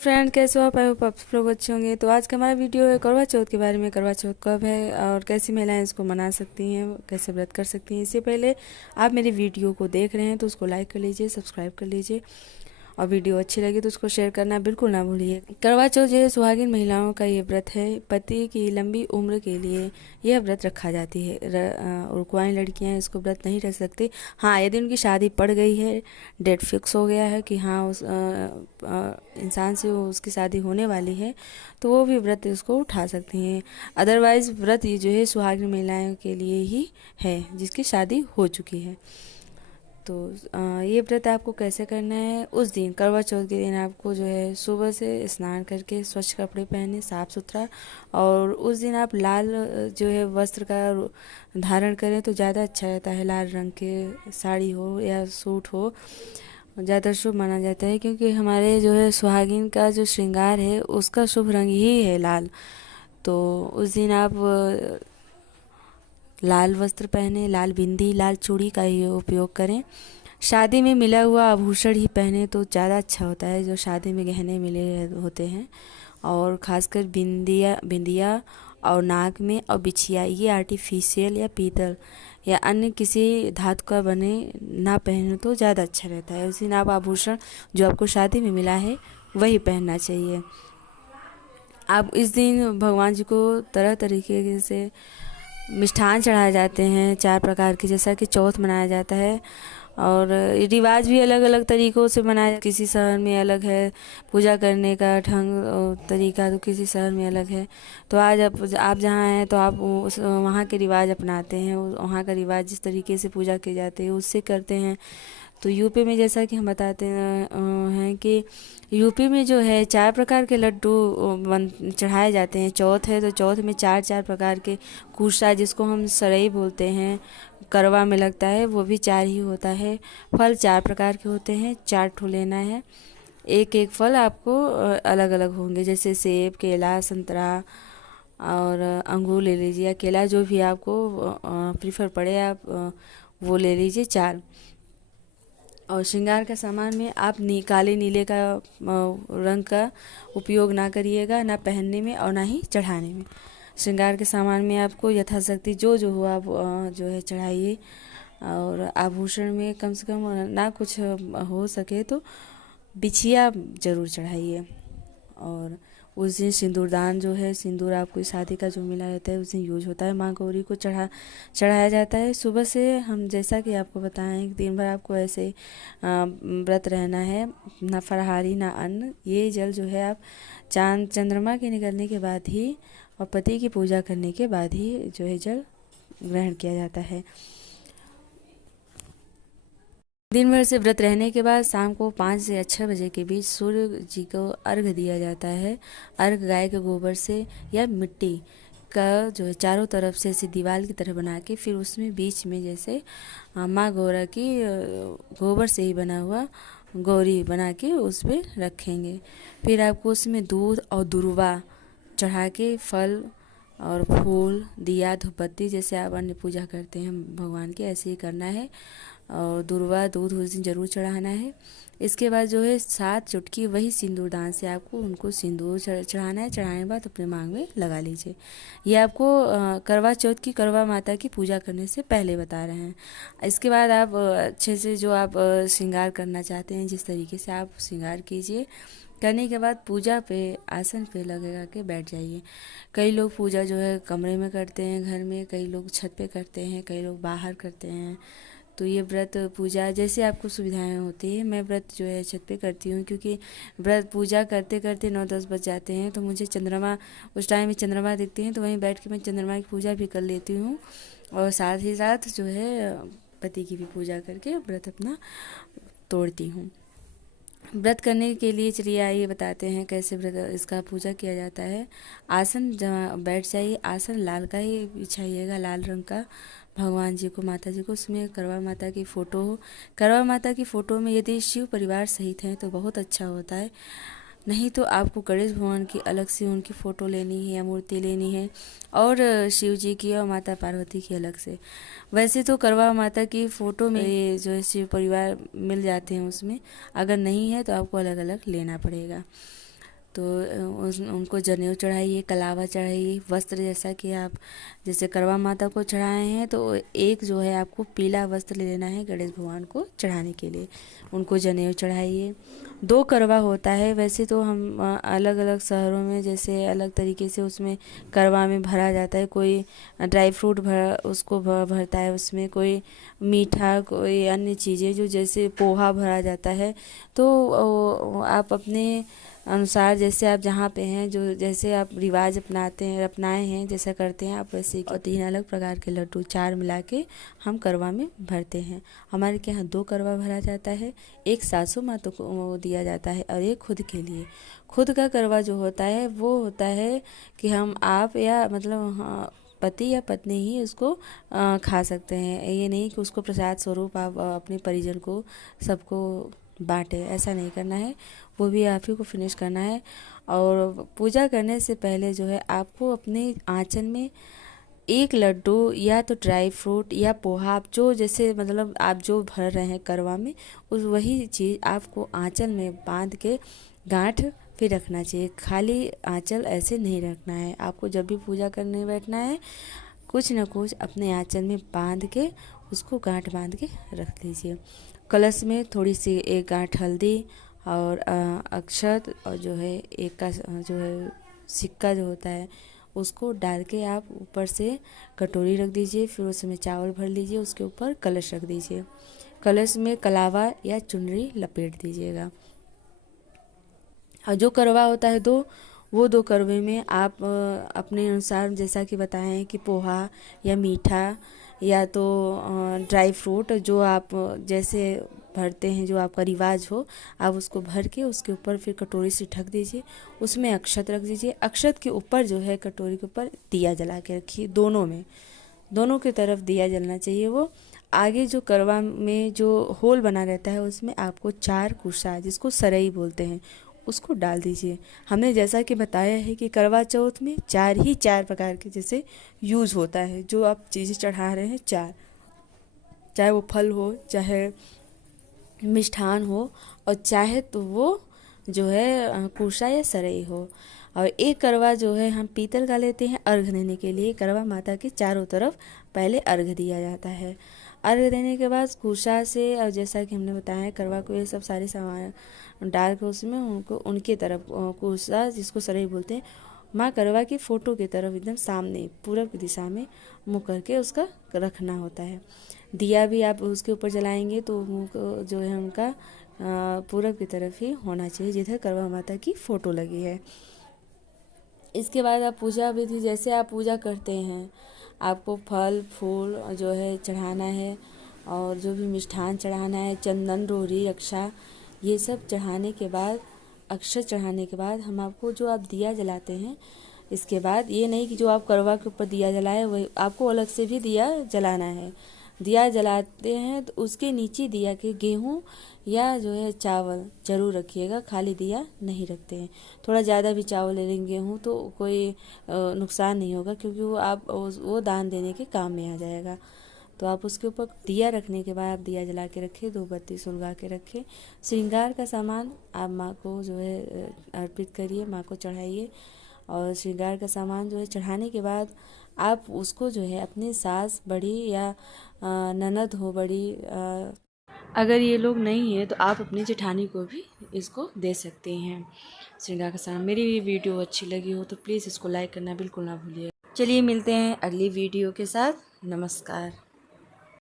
Friend, कैसे हो आप? आई होप आप सब लोग अच्छे होंगे। तो आज का हमारा वीडियो है करवा चौथ के बारे में। करवा चौथ कब है और कैसी महिलाएं इसको मना सकती हैं, कैसे व्रत कर सकती हैं। इससे पहले आप मेरी वीडियो को देख रहे हैं तो उसको लाइक कर लीजिए, सब्सक्राइब कर लीजिए और वीडियो अच्छी लगी तो उसको शेयर करना बिल्कुल ना भूलिए। करवा चौथ जो है सुहागिन महिलाओं का ये व्रत है। पति की लंबी उम्र के लिए यह व्रत रखा जाती है। और कुंवारी लड़कियां इसको व्रत नहीं रख सकती। हाँ, यदि उनकी शादी पड़ गई है, डेट फिक्स हो गया है कि हाँ उस इंसान से उसकी शादी होने वाली है, तो वो भी व्रत इसको उठा सकती हैं। अदरवाइज़ व्रत ये जो है सुहागिन महिलाओं के लिए ही है जिसकी शादी हो चुकी है। तो ये व्रत आपको कैसे करना है, उस दिन करवा चौथ के दिन आपको जो है सुबह से स्नान करके स्वच्छ कपड़े पहने, साफ सुथरा। और उस दिन आप लाल जो है वस्त्र का धारण करें तो ज़्यादा अच्छा रहता है। लाल रंग के साड़ी हो या सूट हो, ज़्यादा शुभ माना जाता है, क्योंकि हमारे जो है सुहागिन का जो श्रृंगार है उसका शुभ रंग ही है लाल। तो उस दिन आप लाल वस्त्र पहने, लाल बिंदी, लाल चूड़ी का ही उपयोग करें। शादी में मिला हुआ आभूषण ही पहने तो ज़्यादा अच्छा होता है, जो शादी में गहने मिले होते हैं। और ख़ासकर बिंदिया बिंदिया और नाक में और बिछिया, ये आर्टिफिशियल या पीतल या अन्य किसी धातु का बने ना पहने तो ज़्यादा अच्छा रहता है। उस दिन आप आभूषण जो आपको शादी में मिला है वही पहनना चाहिए। आप इस दिन भगवान जी को तरह तरीके से मिष्ठान चढ़ाए जाते हैं, 4 प्रकार के, जैसा कि चौथ मनाया जाता है। और रिवाज भी अलग अलग तरीक़ों से मनाया, किसी शहर में अलग है पूजा करने का ढंग और तरीका, तो किसी शहर में अलग है। तो आज आप जहाँ हैं तो आप उस वहाँ के रिवाज अपनाते हैं, वहाँ का रिवाज जिस तरीके से पूजा की जाती है उससे करते हैं। तो यूपी में जैसा कि हम बताते हैं कि यूपी में जो है 4 प्रकार के लड्डू बन चढ़ाए जाते हैं। चौथ है तो चौथ में 4 प्रकार के कुशा, जिसको हम सरई बोलते हैं, करवा में लगता है, वो भी 4 ही होता है। फल 4 प्रकार के होते हैं, 4 ठो लेना है। एक एक फल आपको अलग अलग होंगे, जैसे सेब, केला, संतरा और अंगूर ले लीजिए, या केला, जो भी आपको प्रीफर पड़े आप वो ले लीजिए 4। और श्रृंगार का सामान में आप काले नीले का रंग का उपयोग ना करिएगा, ना पहनने में और ना ही चढ़ाने में। श्रृंगार के सामान में आपको यथाशक्ति जो जो हो आप जो है चढ़ाइए। और आभूषण में कम से कम ना कुछ हो सके तो बिछिया ज़रूर चढ़ाइए। और उस दिन सिंदूरदान जो है, सिंदूर आपको शादी का जो मिला रहता है उस दिन यूज होता है। माँ गौरी को चढ़ाया जाता है। सुबह से हम जैसा कि आपको बताएं कि दिन भर आपको ऐसे व्रत रहना है, ना फलाहारी ना अन्न। ये जल जो है आप चांद चंद्रमा के निकलने के बाद ही और पति की पूजा करने के बाद ही जो है जल ग्रहण किया जाता है। दिन भर से व्रत रहने के बाद शाम को 5 से 6 बजे के बीच सूर्य जी को अर्घ दिया जाता है। अर्घ गाय के गोबर से या मिट्टी का जो है चारों तरफ से ऐसे दीवार की तरह बना के, फिर उसमें बीच में जैसे माँ गौरा की गोबर से ही बना हुआ गौरी बना के उस पर रखेंगे। फिर आपको उसमें दूध और दुर्वा चढ़ा के फल और फूल, दिया, धूपबत्ती, जैसे आप अन्य पूजा करते हैं भगवान की, ऐसे ही करना है। और दुर्वा दूध उस दिन ज़रूर चढ़ाना है। इसके बाद जो है 7 चुटकी वही सिंदूरदान से आपको उनको सिंदूर चढ़ाना है। चढ़ाने के बाद अपने मांग में लगा लीजिए। ये आपको करवा चौथ की करवा माता की पूजा करने से पहले बता रहे हैं। इसके बाद आप अच्छे से जो आप श्रृंगार करना चाहते हैं, जिस तरीके से आप श्रृंगार कीजिए। करने के बाद पूजा पे आसन पे लगा के बैठ जाइए। कई लोग पूजा जो है कमरे में करते हैं, घर में, कई लोग छत पे करते हैं, कई लोग बाहर करते हैं। तो ये व्रत पूजा जैसे आपको सुविधाएं होती है। मैं व्रत जो है छत पे करती हूँ, क्योंकि व्रत पूजा करते करते 9-10 बज जाते हैं, तो मुझे चंद्रमा उस टाइम में चंद्रमा दिखते हैं, तो वहीं बैठ के मैं चंद्रमा की पूजा भी कर लेती हूँ। और साथ ही साथ जो है पति की भी पूजा करके व्रत अपना तोड़ती हूँ। व्रत करने के लिए चलिए आइए बताते हैं कैसे व्रत इसका पूजा किया जाता है। आसन जहाँ बैठ जाइए, आसन लाल का ही बिछाइएगा, लाल रंग का। भगवान जी को, माता जी को, उसमें करवा माता की फ़ोटो हो। करवा माता की फ़ोटो में यदि शिव परिवार सहित हैं तो बहुत अच्छा होता है। नहीं तो आपको गणेश भगवान की अलग से उनकी फ़ोटो लेनी है या मूर्ति लेनी है, और शिव जी की और माता पार्वती की अलग से। वैसे तो करवा माता की फ़ोटो में ये जो है शिव परिवार मिल जाते हैं उसमें, अगर नहीं है तो आपको अलग अलग लेना पड़ेगा। तो उनको जनेऊ चढ़ाइए, कलावा चढ़ाइए, वस्त्र जैसा कि आप जैसे करवा माता को चढ़ाए हैं तो एक जो है आपको पीला वस्त्र ले लेना है गणेश भगवान को चढ़ाने के लिए, उनको जनेऊ चढ़ाइए। 2 करवा होता है, वैसे तो हम अलग अलग शहरों में जैसे अलग तरीके से उसमें करवा में भरा जाता है, कोई ड्राई फ्रूट उसको भरता है उसमें, कोई मीठा, कोई अन्य चीज़ें जो जैसे पोहा भरा जाता है। तो आप अपने अनुसार जैसे आप जहाँ पे हैं, जो जैसे आप रिवाज अपनाए हैं, जैसा करते हैं आप वैसे। और 3 अलग प्रकार के लड्डू 4 मिला के हम करवा में भरते हैं। हमारे के यहाँ 2 करवा भरा जाता है, एक सासू माँ को दिया जाता है और एक खुद के लिए। खुद का करवा जो होता है वो होता है कि हम आप या मतलब पति या पत्नी ही उसको खा सकते हैं। ये नहीं कि उसको प्रसाद स्वरूप आप अपने परिजन को सबको बांटे, ऐसा नहीं करना है, वो भी आप ही को फिनिश करना है। और पूजा करने से पहले जो है आपको अपने आंचल में एक लड्डू या तो ड्राई फ्रूट या पोहा, आप जो जैसे मतलब आप जो भर रहे हैं करवा में, उस वही चीज़ आपको आंचल में बांध के गांठ फिर रखना चाहिए। खाली आंचल ऐसे नहीं रखना है आपको। जब भी पूजा करने बैठना है कुछ न कुछ अपने आंचल में बांध के उसको गांठ बांध के रख लीजिए। कलश में थोड़ी सी एक गांठ हल्दी और अक्षत और जो है एक का जो है सिक्का जो होता है उसको डाल के आप ऊपर से कटोरी रख दीजिए, फिर उसमें चावल भर लीजिए, उसके ऊपर कलश रख दीजिए। कलश में कलावा या चुनरी लपेट दीजिएगा। और जो करवा होता है वो 2 करवे में आप अपने अनुसार जैसा कि बताएं हैं कि पोहा या मीठा या तो ड्राई फ्रूट जो आप जैसे भरते हैं, जो आपका रिवाज हो, आप उसको भर के उसके ऊपर फिर कटोरी से ढक दीजिए, उसमें अक्षत रख दीजिए। अक्षत के ऊपर जो है कटोरी के ऊपर दिया जला के रखिए, दोनों की तरफ दिया जलना चाहिए। वो आगे जो करवा में जो होल बना रहता है उसमें आपको 4 कुशा जिसको सरई बोलते हैं उसको डाल दीजिए। हमने जैसा कि बताया है कि करवा चौथ में 4 प्रकार के जैसे यूज़ होता है, जो आप चीज़ें चढ़ा रहे हैं 4, चाहे वो फल हो, चाहे मिष्ठान हो, और चाहे तो वो जो है कुशा या सरई हो। और एक करवा जो है हम पीतल का लेते हैं अर्घ देने के लिए। करवा माता के चारों तरफ पहले अर्घ दिया जाता है। अर्घ देने के बाद कुशा से, और जैसा कि हमने बताया करवा को ये सब सारे सामान डाल कर उसमें उनको उनके तरफ कुशा जिसको सरई बोलते हैं, माँ करवा की फ़ोटो की तरफ एकदम सामने पूरब की दिशा में मुँह करके उसका रखना होता है। दिया भी आप उसके ऊपर जलाएंगे तो मुँह को जो है उनका पूरब की तरफ ही होना चाहिए जिधर करवा माता की फ़ोटो लगी है। इसके बाद आप पूजा विधि जैसे आप पूजा करते हैं, आपको फल फूल जो है चढ़ाना है और जो भी मिष्ठान चढ़ाना है, चंदन रोरी रक्षा, ये सब चढ़ाने के बाद, अक्षत चढ़ाने के बाद हम आपको जो आप दिया जलाते हैं, इसके बाद ये नहीं कि जो आप करवा के ऊपर दिया जलाए वही आपको अलग से भी दिया जलाना है। दिया जलाते हैं तो उसके नीचे दिया के गेहूँ या जो है चावल ज़रूर रखिएगा, खाली दिया नहीं रखते हैं। थोड़ा ज़्यादा भी चावल ले लेंगे गेहूँ तो कोई नुकसान नहीं होगा, क्योंकि वो आप वो दान देने के काम में आ जाएगा। तो आप उसके ऊपर दिया रखने के बाद आप दिया जला के रखें, 2 बत्ती सुलगा के रखें। श्रृंगार का सामान आप माँ को जो है अर्पित करिए, माँ को चढ़ाइए। और श्रृंगार का सामान जो है चढ़ाने के बाद आप उसको जो है अपनी सास बड़ी या ननद हो बड़ी, अगर ये लोग नहीं है तो आप अपनी जेठानी को भी इसको दे सकते हैं श्रृंगार का सामान। मेरी ये वीडियो अच्छी लगी हो तो प्लीज़ इसको लाइक करना बिल्कुल ना भूलिए। चलिए मिलते हैं अगली वीडियो के साथ। नमस्कार।